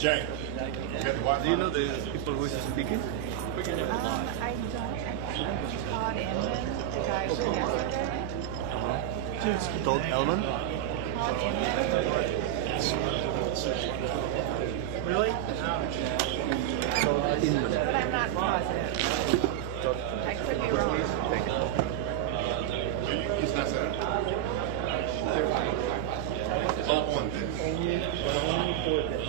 Jane, do you know the people who is speaking? I don't. I think Todd Inman, the guy from yesterday. Todd Elman? Todd Inman. Really? Todd Inman. But I'm not positive. I could be wrong. He's not set up. All one then. Only for this.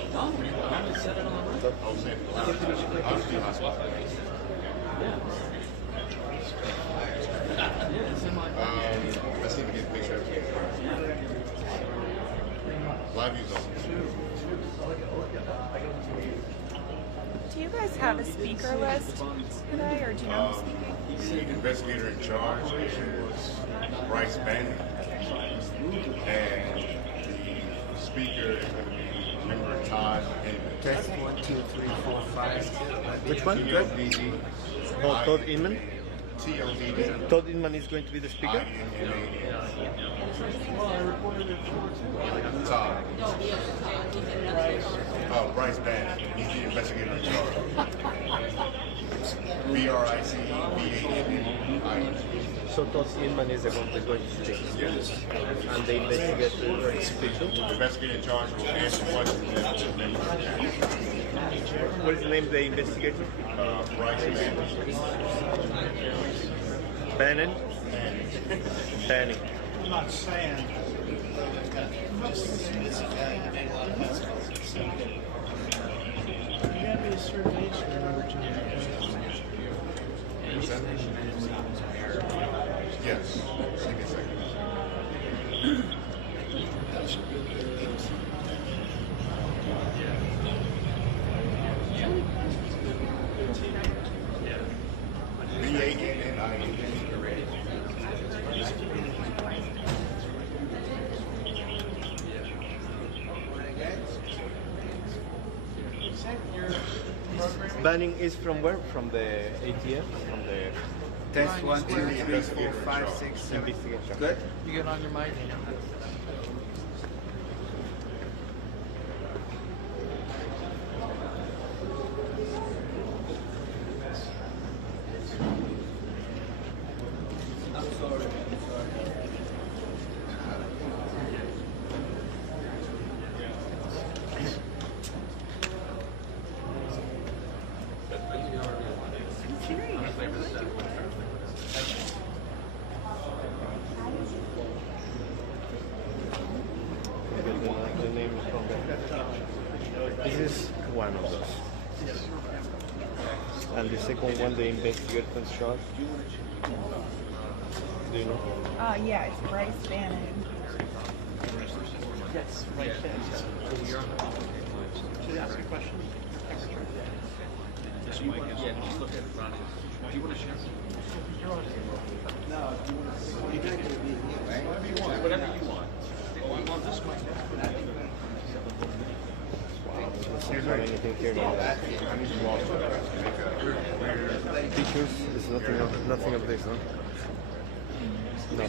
Let's see if we get a picture of it. Live views on. Do you guys have a speaker list today, or do you know who's speaking? The investigator in charge is Bryce Bannon, and the speaker is going to be member Todd Inman. Test 1, 2, 3, 4, 5. Which one? T-O-D-D. Oh, Todd Inman? T-O-D-D. Todd Inman is going to be the speaker? Todd. Bryce Bannon. He's the investigator in charge. B-R-I-C-E-B-A-N-N-I. So Todd Inman is the one who's going to speak. Yes. And the investigator speaks too? The investigator in charge will answer questions to the members. What is the name of the investigator? Bryce Bannon. Bannon? Bannon. I'm not saying. You gotta be a certain age to remember John. Yes. Give me a second. B-A-N-N-I-N. Banning is from where? From the ATF? From the Test 1, 2, 3, 4, 5, 6, 7. investigation? Good? You get on your mic? The name is from there. This is one of those. And the second one, the investigator in charge. Do you know? Yeah, it's Bryce Bannon. Yes, right there. Should I ask you a question? Yeah, just look at it, Ronnie. Do you want to share? No, do you want to see? Whatever you want. Whatever you want. Oh, you want this mic? There's not anything here about that. Pictures, there's nothing of this, huh? No. I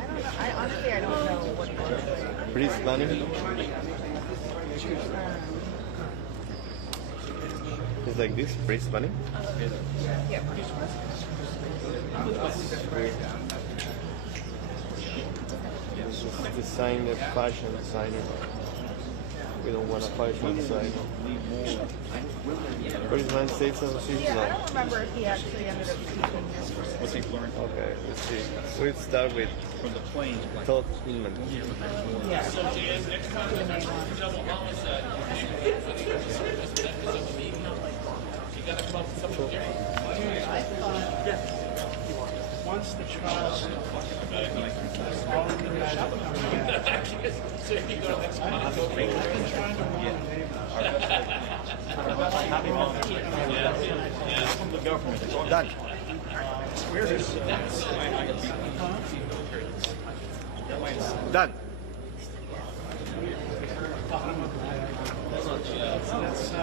don't know. Honestly, I don't know what it was. Bryce Bannon? It's like this, Bryce Bannon? Yeah. Designer, fashion designer. We don't want to fight outside. But his man states on the seat? Yeah, I No. don't remember if he actually ended up speaking this. What's he learned Okay, let's see. So it start with from the planes? Todd Inman. Yeah. To the main one. Once the trial starts, all of the guys are coming back. I've been trying to warn them. Done. Where's this? Done.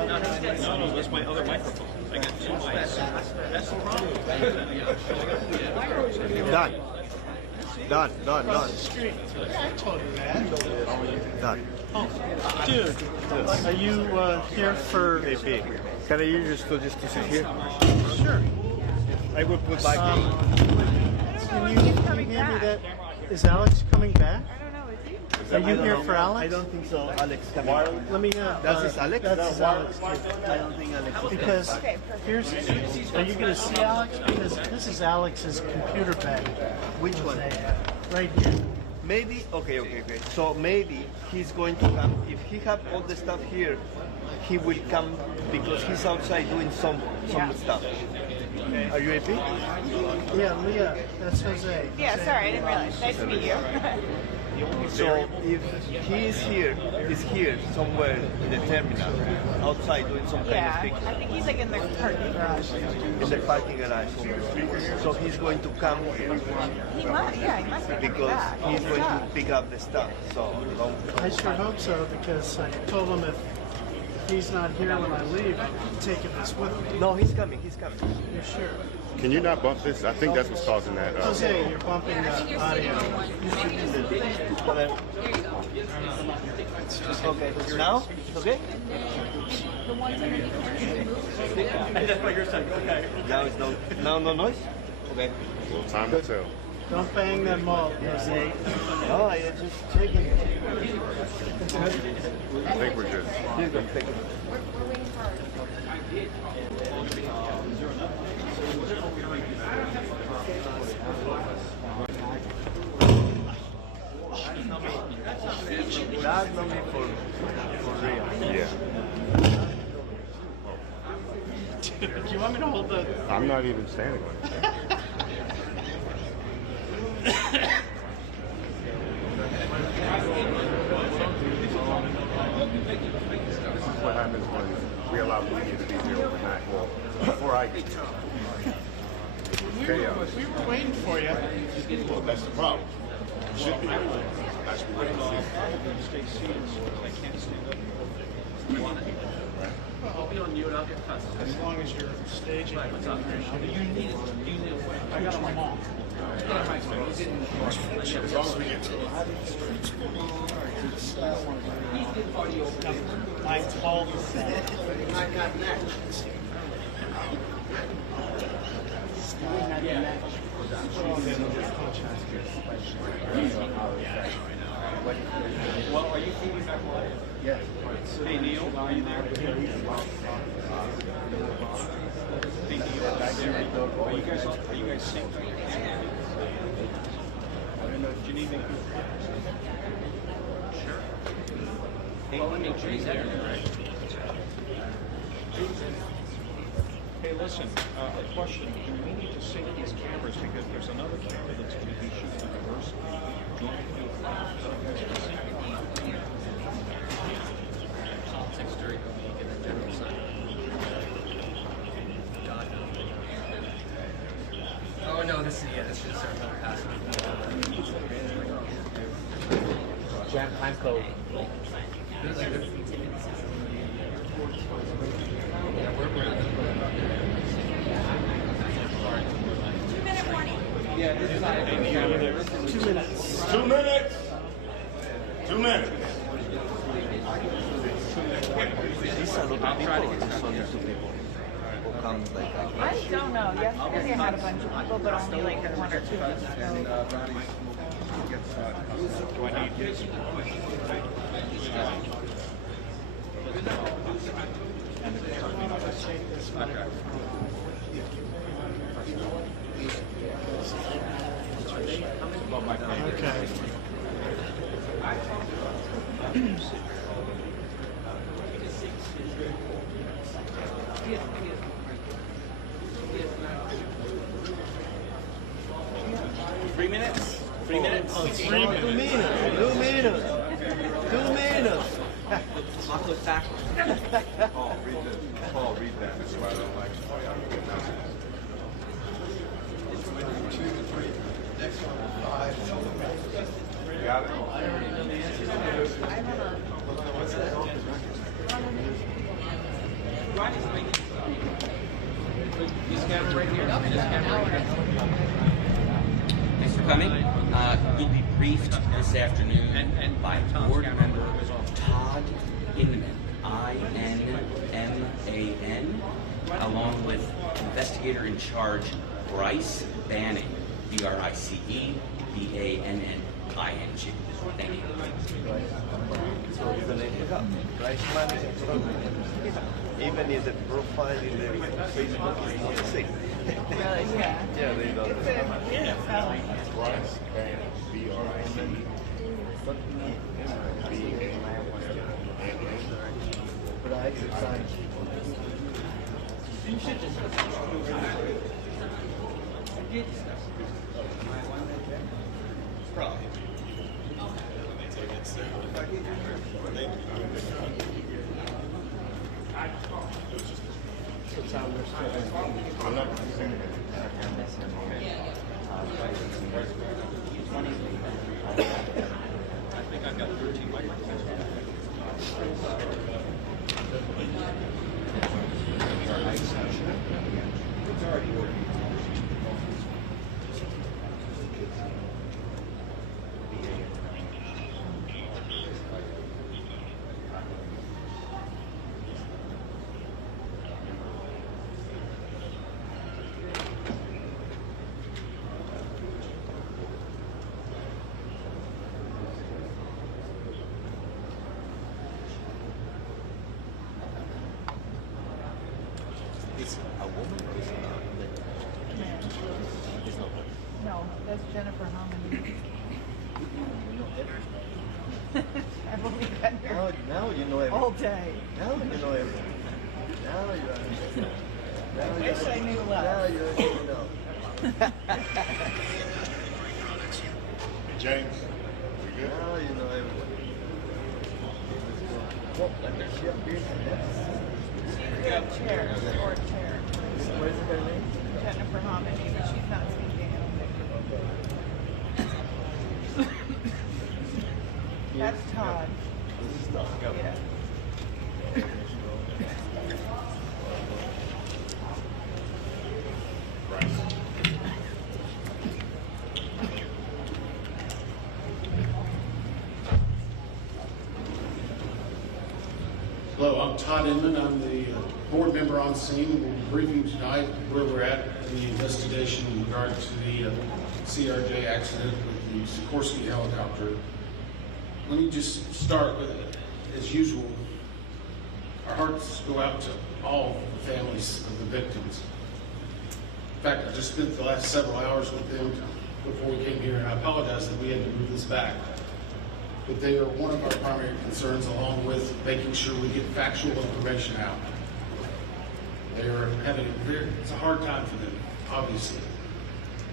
No, that's my other microphone. I got two mics. That's the problem. Done. Done. Done. Done. Yeah, I told you that. Done. Dude, are you here for... AP. Can I use just to sit here? Sure. I will put back in. Can you hand me that? Is Alex coming back? I don't know, is he? Are you here for Alex? I don't think so, Alex. Coming. Let me. That's his Alex? That's Alex. I don't think Alex is Because Okay, perfect. here's. Are you going to see Alex? Because this is Alex's computer bag. Which one? Right here. Maybe, okay. So maybe he's going to come, if he have all the stuff here, he will come because he's outside doing some Yeah. stuff. Are you AP? Yeah, Leah. That's Jose. Yeah, sorry, I didn't realize. Nice to meet you. So if he is here somewhere in the terminal, outside doing some kind of Yeah, thing, I think he's like in the parking garage. in the parking garage. So he's going to come He must, yeah, he must be because back. he's going to pick up the stuff. So I sure hope so because I told him if he's not here when I leave, I'm taking this with me. no, he's coming. You're sure? Can you not bump this? I think that's what's causing that. Jose, you're bumping the audio. Okay, now? Okay? The ones underneath Now it's no noise? Okay. Well, time to tell. Don't bang them all, Jose. No, I just checking. I think we're good. Here you go, take it. That's not me for real. Yeah. Do you want me to hold the... I'm not even standing on it. This is what happens when we allow people to be here overnight. Well, before I get here. Chaos. We were waiting for you. Well, that's the problem. Should be. I should be waiting to see. I'll be on mute. I'll get cussed. As long as you're staging. What's up? I got them all. As long as we get to it. I told him. Well, are you feeding back live? Yes. Hey, Neil, are you there? Hey, Neil, are you guys synced? Do you need me? Sure. Hey, let me change there. Hey, listen, a question. Do we need to sync these cameras because there's another camera that's going to be shooting reverse? Do you want me to do it? Oh no, this is our password. Jam time code. Two minutes. 2 minutes. These are a lot of people or just only 2 people? Who come like I don't know. Yesterday I had a bunch of people, but only like 1 or 2. So. Do I need this? Okay. 3 minutes? 3 minutes? 2 minutes. 2 minutes. 2 minutes. I'll look back. Paul, read that. That's why I don't like it. You got it? You scan it right here? Thanks for coming. You'll be briefed this afternoon by board member Todd Inman, I-N-M-A-N, along with investigator in charge Bryce Banning, B-R-I-C-E-B-A-N-N-I-N-G. Thank you. So you're going to pick up. Right? Even if the profile in the Facebook is not the same. Really? Yeah. Yeah, they don't. It's a weird spelling. Bryce Banning, B-R-I-C-E. I'm not saying it. I think I've got 13 microphones. It's a woman or is it not? It's not her. No, that's Jennifer Harmon. You know everything. I've only been here Now you know everything. all day. Now you know everything. Now you understand. Now you Wish I knew less. Now you already know. Hey, James, we good? Now you know everything. What? Let me see up here. Chair, or chair. What is her name? Jennifer Harmon, but she's not speaking. That's Todd. This is Todd. Yeah. Bryce. Hello, I'm Todd Inman. I'm the board member on scene. We'll be briefing tonight where we're at in the investigation in regard to the CRJ accident with the Sikorsky helicopter. Let me just start with, as usual, our hearts go out to all the families of the victims. In fact, I just spent the last several hours with them before we came here, and I apologize that we had to move this back. But they are one of our primary concerns, along with making sure we get factual information out. They are having it's a hard time for them, obviously.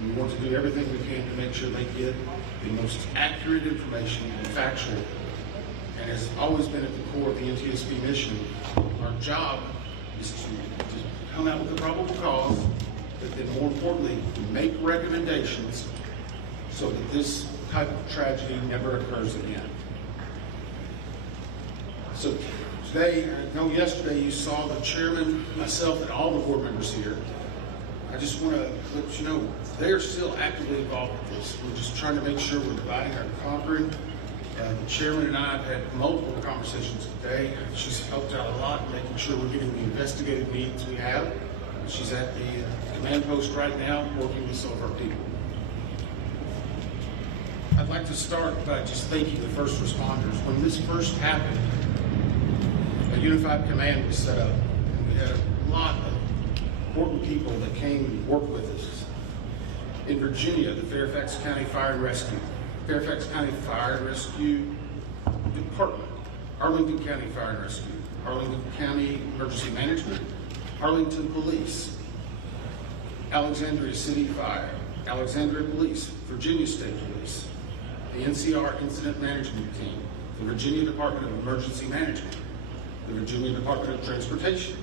We want to do everything we can to make sure they get the most accurate information and factual. And has always been at the core of the NTSB mission. Our job is to come out with a probable cause, but then more importantly, make recommendations so that this type of tragedy never occurs again. So today, I know yesterday you saw the chairman, myself, and all the board members here. I just want to let you know they're still actively involved with this. We're just trying to make sure we're dividing our conquering. The chairman and I have had multiple conversations today. She's helped out a lot in making sure we're getting the investigative needs we have. She's at the command post right now working with some of our people. I'd like to start by just thanking the first responders. When this first happened, a unified command was set up. And we had a lot of important people that came and worked with us. In Virginia, the Fairfax County Fire and Rescue, Fairfax County Fire and Rescue Department, Arlington County Fire and Rescue, Arlington County Emergency Management, Arlington Police, Alexandria City Fire, Alexandria Police, Virginia State Police, the NCR Incident Management Team, the Virginia Department of Emergency Management, the Virginia Department of Transportation,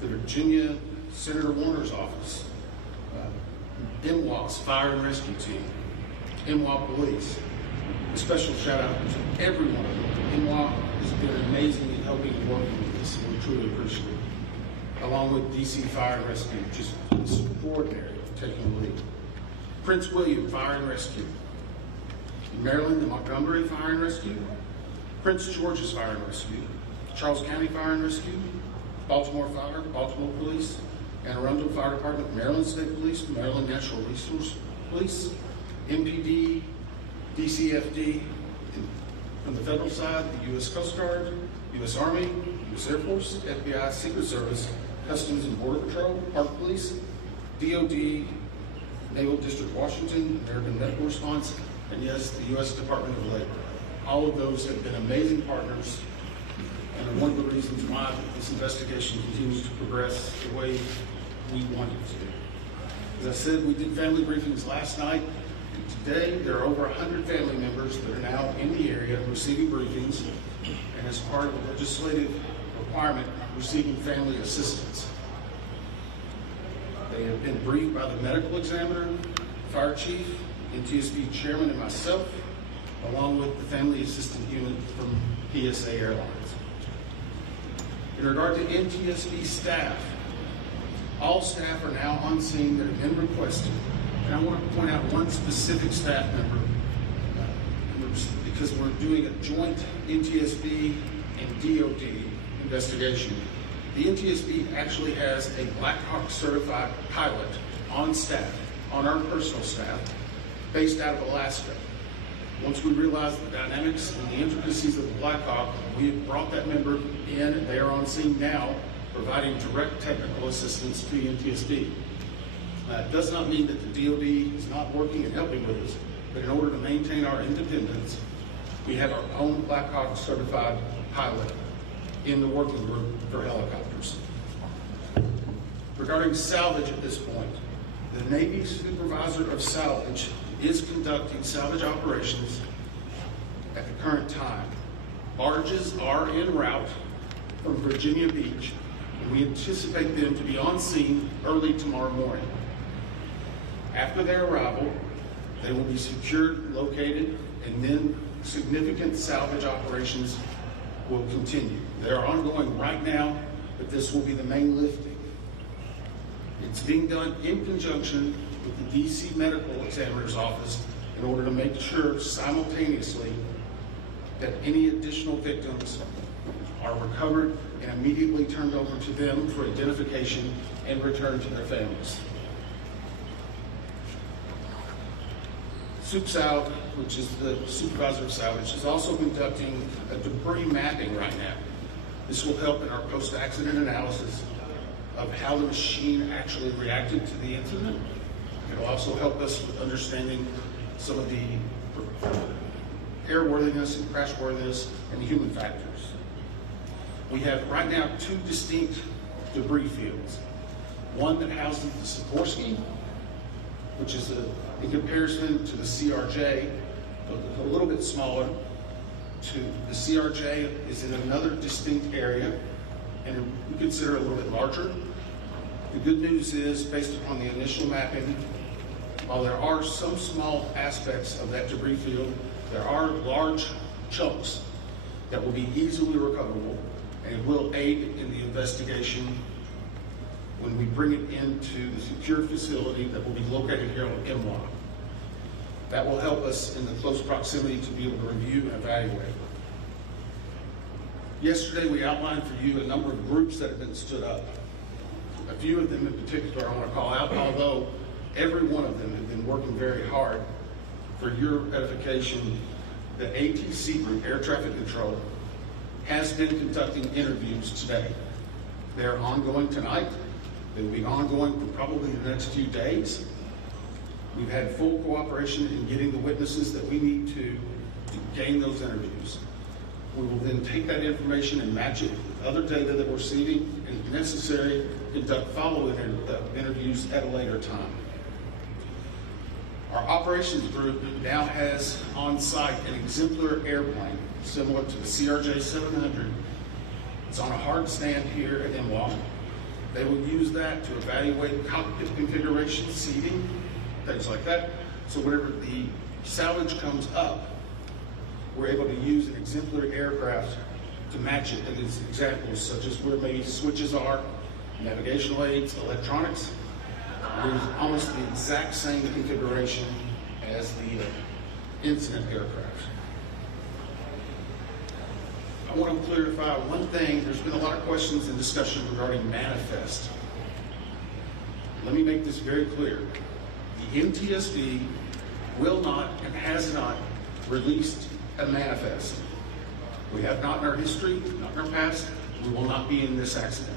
the Virginia Senator Warner's office, MWA's Fire and Rescue Team, MWA Police. A special shout out to every one of them. MWA has been amazing in helping and working with us, and we truly appreciate it. Along with DC Fire and Rescue, just extraordinary taking the lead. Prince William Fire and Rescue. In Maryland, the Montgomery Fire and Rescue, Prince George's Fire and Rescue, Charles County Fire and Rescue, Baltimore Fire, Baltimore Police, Anne Arundel Fire Department, Maryland State Police, Maryland Natural Resource Police, MPD, DCFD, from the federal side, the U.S. Coast Guard, U.S. Army, U.S. Air Force, FBI, Secret Service, Customs and Border Patrol, Park Police, DOD, Naval District Washington, American Medical Response, and yes, the U.S. Department of Labor. All of those have been amazing partners and are one of the reasons why this investigation continues to progress the way we want it to. As I said, we did family briefings last night. Today, there are over 100 family members that are now in the area receiving briefings, and as part of the legislative requirement, receiving family assistance. They have been briefed by the medical examiner, fire chief, NTSB chairman, and myself, along with the family assistant unit from PSA Airlines. In regard to NTSB staff, all staff are now on scene that have been requested. And I want to point out one specific staff member because we're doing a joint NTSB and DOD investigation. The NTSB actually has a Black Hawk certified pilot on staff, on our personal staff, based out of Alaska. Once we realized the dynamics and the intricacies of the Black Hawk, we have brought that member in. They are on scene now, providing direct technical assistance to the NTSB. It does not mean that the DOD is not working and helping with us, but in order to maintain our independence, we have our own Black Hawk certified pilot in the working group for helicopters. Regarding salvage at this point, the Navy supervisor of salvage is conducting salvage operations at the current time. Barges are en route from Virginia Beach, and we anticipate them to be on scene early tomorrow morning. After their arrival, they will be secured, located, and then significant salvage operations will continue. They are ongoing right now, but this will be the main lifting. It's being done in conjunction with the DC Medical Examiner's Office in order to make sure simultaneously that any additional victims are recovered and immediately turned over to them for identification and returned to their families. SupSal, which is the supervisor of salvage, is also conducting a debris mapping right now. This will help in our post-accident analysis of how the machine actually reacted to the incident. It will also help us with understanding some of the airworthiness and crashworthiness and human factors. We have right now two distinct debris fields. One that houses the Sikorsky, which is in comparison to the CRJ, a little bit smaller. The CRJ is in another distinct area, and we consider a little bit larger. The good news is, based upon the initial mapping, while there are some small aspects of that debris field, there are large chunks that will be easily recoverable, and it will aid in the investigation when we bring it into the secure facility that will be located here on MWA. That will help us in the close proximity to be able to review and evaluate. Yesterday we outlined for you a number of groups that have been stood up. A few of them in particular I want to call out, although every one of them have been working very hard. For your edification, the ATC group, Air Traffic Control, has been conducting interviews today. They're ongoing tonight. They will be ongoing for probably the next few days. We've had full cooperation in getting the witnesses that we need to gain those interviews. We will then take that information and match it with other data that we're receiving, and if necessary, conduct follow-up interviews at a later time. Our operations group now has on site an exemplar airplane similar to the CRJ 700. It's on a hard stand here at NWA. They will use that to evaluate cockpit configuration, seating, things like that. So whenever the salvage comes up, we're able to use an exemplary aircraft to match it to these examples, such as where maybe switches are, navigational aids, electronics. It is almost the exact same configuration as the incident aircraft. I want to clarify one thing. There's been a lot of questions and discussion regarding manifest. Let me make this very clear. The NTSB will not and has not released a manifest. We have not in our history, not in our past. We will not be in this accident.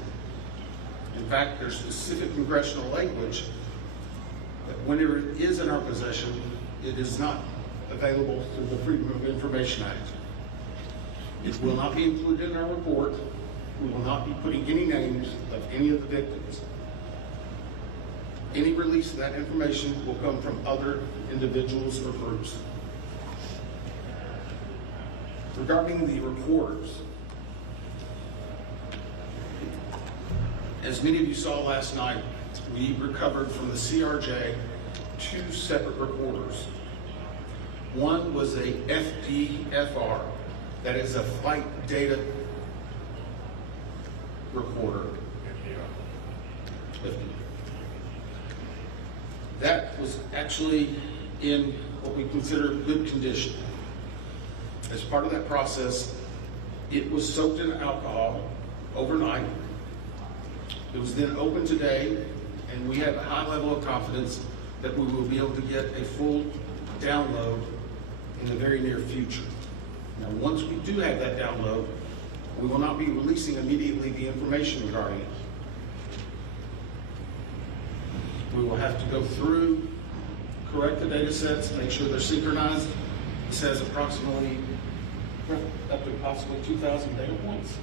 In fact, there's specific congressional language that whenever it is in our possession, it is not available through the Freedom of Information Act. It will not be included in our report. We will not be putting any names of any of the victims. Any release of that information will come from other individuals or groups. Regarding the recorders, as many of you saw last night, we recovered from the CRJ 2 separate recorders. One was a FDFR, that is a flight data recorder. That was actually in what we consider good condition. As part of that process, it was soaked in alcohol overnight. It was then opened today, and we have a high level of confidence that we will be able to get a full download in the very near future. Now, once we do have that download, we will not be releasing immediately the information regarding it. We will have to go through, correct the data sets, make sure they're synchronized. This has approximately up to possibly 2,000 data points.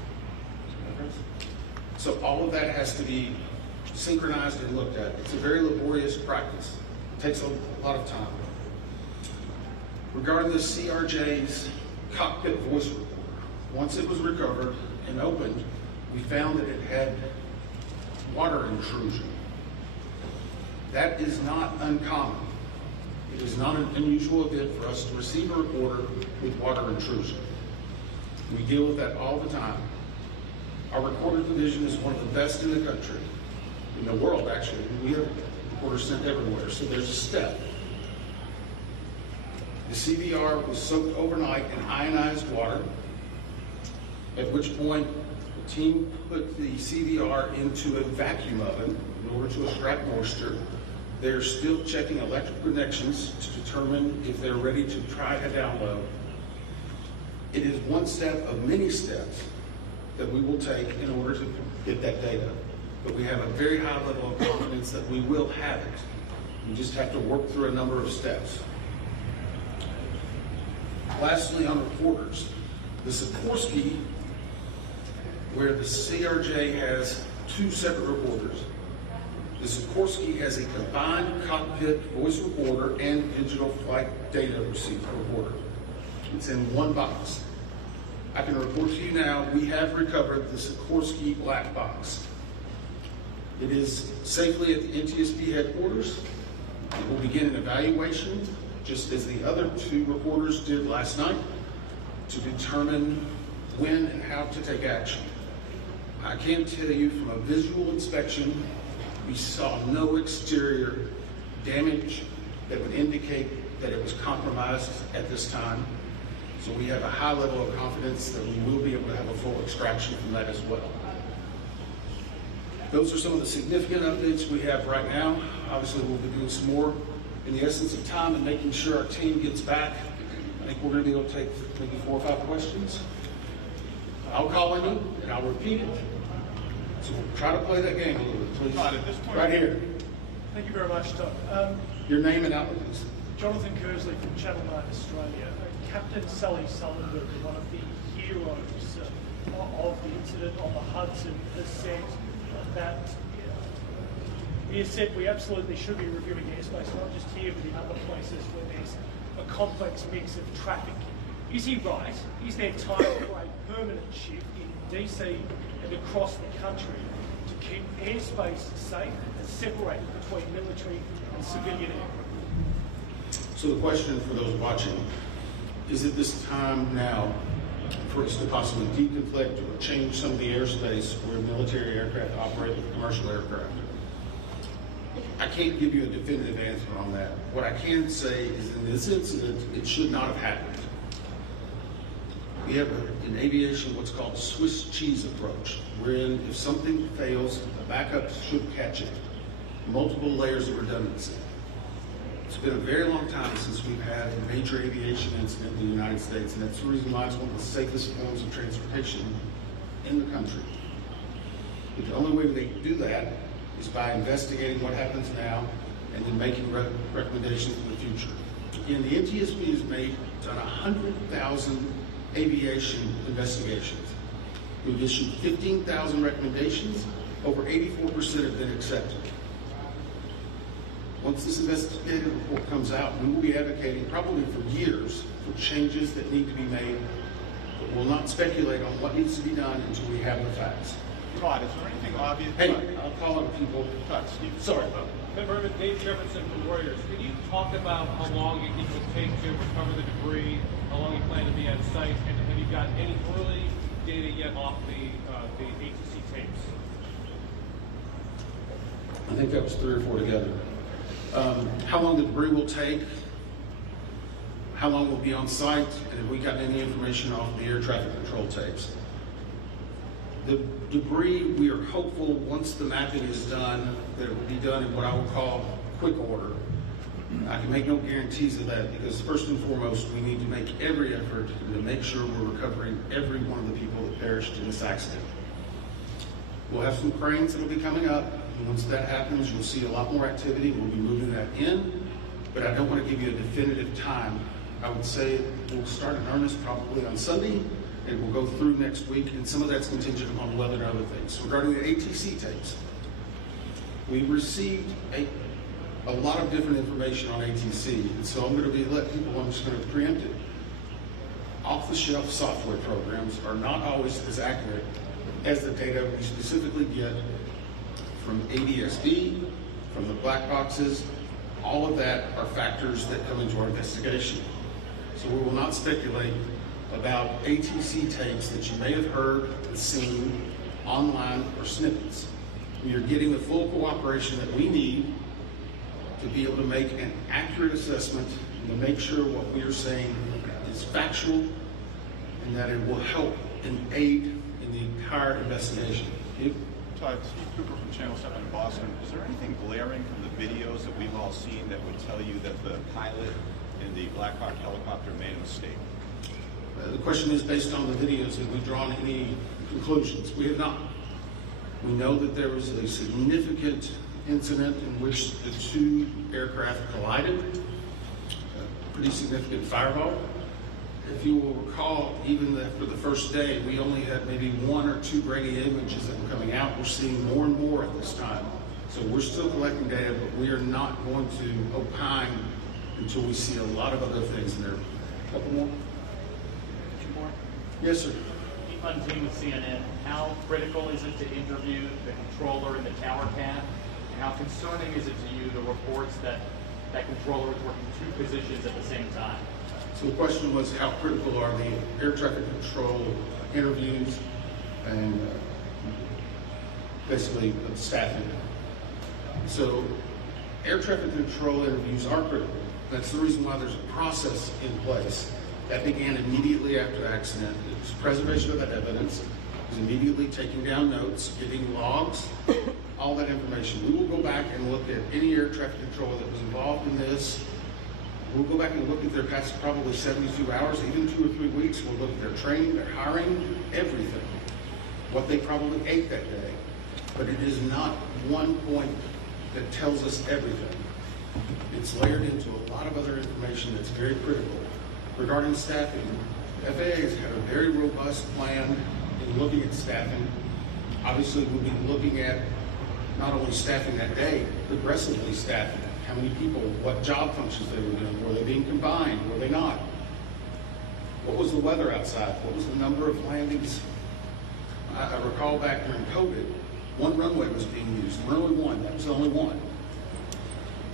So all of that has to be synchronized and looked at. It's a very laborious practice. It takes a lot of time. Regarding the CRJ's cockpit voice recorder, once it was recovered and opened, we found that it had water intrusion. That is not uncommon. It is not an unusual event for us to receive a recorder with water intrusion. We deal with that all the time. Our recorder division is one of the best in the country, in the world actually. We have recorders sent everywhere, so there's a step. The CVR was soaked overnight in ionized water, at which point the team put the CVR into a vacuum oven in order to extract moisture. They're still checking electrical connections to determine if they're ready to try a download. It is one step of many steps that we will take in order to get that data. But we have a very high level of confidence that we will have it. We just have to work through a number of steps. Lastly, on recorders, the Sikorsky, where the CRJ has 2 separate recorders, the Sikorsky has a combined cockpit voice recorder and digital flight data receiver recorder. It's in one box. I can report to you now, we have recovered the Sikorsky black box. It is safely at the NTSB headquarters. It will begin an evaluation, just as the other 2 recorders did last night, to determine when and how to take action. I can tell you from a visual inspection, we saw no exterior damage that would indicate that it was compromised at this time. So we have a high level of confidence that we will be able to have a full extraction from that as well. Those are some of the significant updates we have right now. Obviously, we'll be doing some more in the essence of time and making sure our team gets back. I think we're going to be able to take maybe 4 or 5 questions. I'll call him and I'll repeat it. So we'll try to play that game a little bit, please. Todd, at this point, right here. Thank you very much, Todd. Your name and outlet, please. Jonathan Kersley from Channel 9 Australia. Captain Sally Sullenberg, one of the heroes of the incident on the Hudson, has said that he has said we absolutely should be reviewing airspace, not just here but in other places where there's a complex mix of traffic. Is he right? Is there time for a permanent shift in DC and across the country to keep airspace safe and separated between military and civilian aircraft? So the question for those watching, is it this time now for us to possibly deconflict or change some of the airspace where military aircraft operate with commercial aircraft? I can't give you a definitive answer on that. What I can say is in this incident, it should not have happened. We have in aviation what's called Swiss cheese approach, wherein if something fails, the backup should catch it. Multiple layers of redundancy. It's been a very long time since we've had a major aviation incident in the United States, and that's the reason why it's one of the safest forms of transportation in the country. But the only way they can do that is by investigating what happens now and then making recommendations for the future. Again, the NTSB has done 100,000 aviation investigations. We've issued 15,000 recommendations. Over 84% have been accepted. Once this investigative report comes out, we will be advocating probably for years for changes that need to be made, but we'll not speculate on what needs to be done until we have the facts. Todd, is there anything obvious? Hey, I'll call on people. Todd, Steve. Sorry. Member Dave Jefferson from Reuters. Can you talk about how long you think it would take to recover the debris, how long you plan to be at site, and have you got any early data yet off the ATC tapes? I think that was 3 or 4 together. How long the debris will take, how long we'll be on site, and have we gotten any information off the air traffic control tapes. The debris, we are hopeful once the mapping is done, that it will be done in what I would call quick order. I can make no guarantees of that because first and foremost, we need to make every effort to make sure we're recovering every one of the people that perished in this accident. We'll have some cranes that will be coming up. And once that happens, you'll see a lot more activity. We'll be moving that in, but I don't want to give you a definitive time. I would say we'll start in earnest probably on Sunday, and we'll go through next week, and some of that's contingent upon weather and other things. Regarding the ATC tapes, we received a lot of different information on ATC, and so I'm going to let people, I'm just going to preempt it. Off-the-shelf software programs are not always as accurate as the data we specifically get from ADSB, from the black boxes. All of that are factors that come into our investigation. So we will not speculate about ATC tapes that you may have heard and seen online or snippets. We are getting the full cooperation that we need to be able to make an accurate assessment and to make sure what we are saying is factual and that it will help and aid in the entire investigation. Todd, Steve Cooper from Channel 7 in Boston. Is there anything glaring from the videos that we've all seen that would tell you that the pilot in the Black Hawk helicopter made a mistake? The question is based on the videos. Have we drawn any conclusions? We have not. We know that there was a significant incident in which the 2 aircraft collided, a pretty significant fireball. If you will recall, even for the first day, we only had maybe 1 or 2 grainy images that were coming out. We're seeing more and more at this time. So we're still collecting data, but we are not going to opine until we see a lot of other things in there. A couple more? 2 more? Yes, sir. On team with CNN, how critical is it to interview the controller in the tower cab? And how concerning is it to you, the reports that that controller is working 2 positions at the same time? So the question was, how critical are the air traffic control interviews and basically staffing? So air traffic control interviews are critical. That's the reason why there's a process in place. That began immediately after the accident. It was preservation of that evidence. It was immediately taking down notes, getting logs, all that information. We will go back and look at any air traffic controller that was involved in this We'll go back and look at their past probably 72 hours, even 2 or 3 weeks. We'll look at their training, their hiring, everything. What they probably ate that day. But it is not one point that tells us everything. It's layered into a lot of other information that's very critical. Regarding staffing, FAA has had a very robust plan in looking at staffing. Obviously, we'll be looking at not only staffing that day, progressively staffing. How many people, what job functions they were doing, were they being combined, were they not? What was the weather outside? What was the number of landings? I recall back during COVID, one runway was being used, runway 1, that was the only one.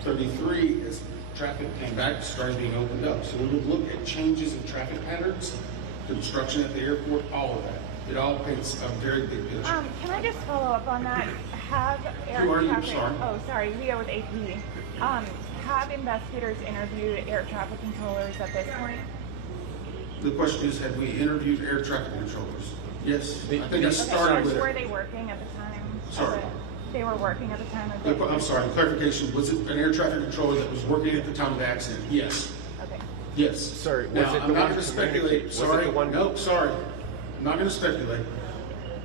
33, as traffic came back, started being opened up. So we would look at changes in traffic patterns, construction at the airport, all of that. It all paints a very big picture. Can I just follow up on that? Have air Who are you? traffic, Sorry. Oh, sorry, Leo with AP. Have investigators interviewed air traffic controllers at this point? The question is, had we interviewed air traffic controllers? Yes. I think I Okay, started with were it. they working at the time? Sorry. They were working at the time of the... I'm sorry, clarification. Was it an air traffic controller that was working at the time of the accident? Yes. Okay. Yes. Sorry, was Now, it I'm the not one going to speculate. was it Sorry. the one- No, sorry. I'm not going to speculate.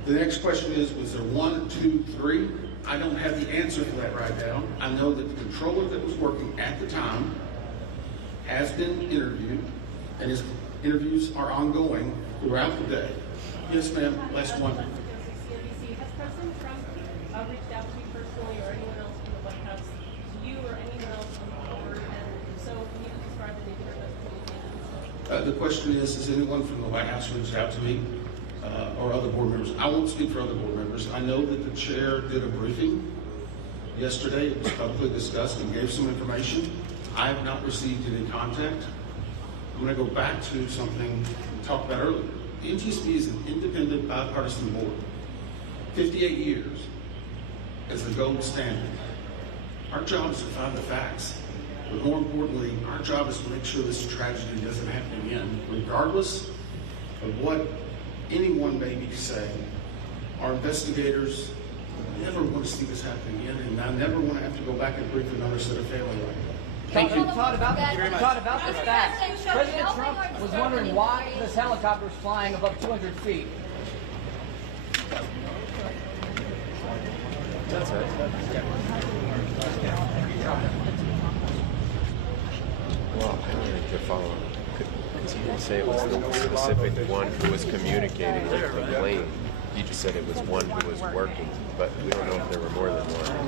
The next question is, was there 1, 2, 3? I don't have the answer for that right now. I know that the controller that was working at the time has been interviewed, and his interviews are ongoing throughout the day. Yes, ma'am. Last one. Has President Trump reached out to you personally or anyone else from the White House, to you or anyone else on the board? And if so, can you describe the nature of those communications? The question is, has anyone from the White House reached out to me or other board members? I won't speak for other board members. I know that the chair did a briefing yesterday. It was publicly discussed and gave some information. I have not received any contact. I'm going to go back to something we talked about earlier. The NTSB is an independent, bipartisan board. 58 years as the gold standard. Our job is to find the facts. But more importantly, our job is to make sure this tragedy doesn't happen again, regardless of what anyone may be saying. Our investigators never want to see this happen again, and I never want to have to go back and brief another set of family like that. Thank you. Todd, about this fact, President Trump was wondering why this helicopter was flying above 200 feet. That's it. Well, I don't think to follow because he didn't say it was the specific one who was communicating with the plane. He just said it was one who was working, but we don't know if there were more than one.